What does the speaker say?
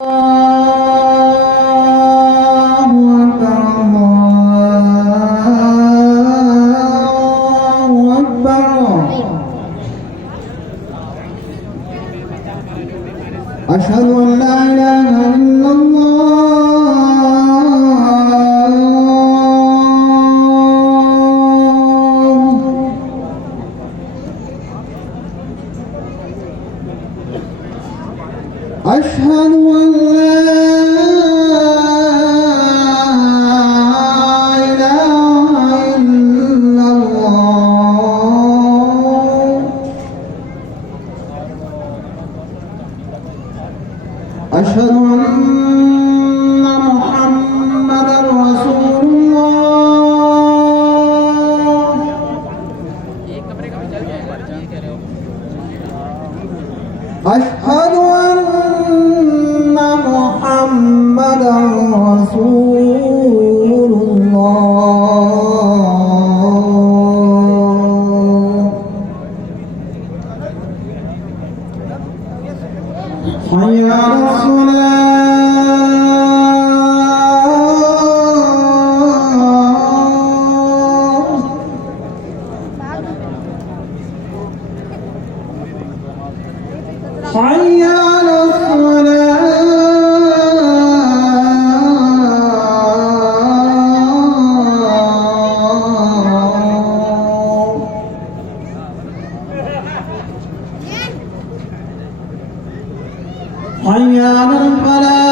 أشهد أن لا إله إلا الله. أشهد أن لا إله إلا الله. أشهد أن محمدًا رسول الله. أشهد أن محمدًا رسول الله. حي على الصلاة. حي على الصلاة. حي على الفلاح.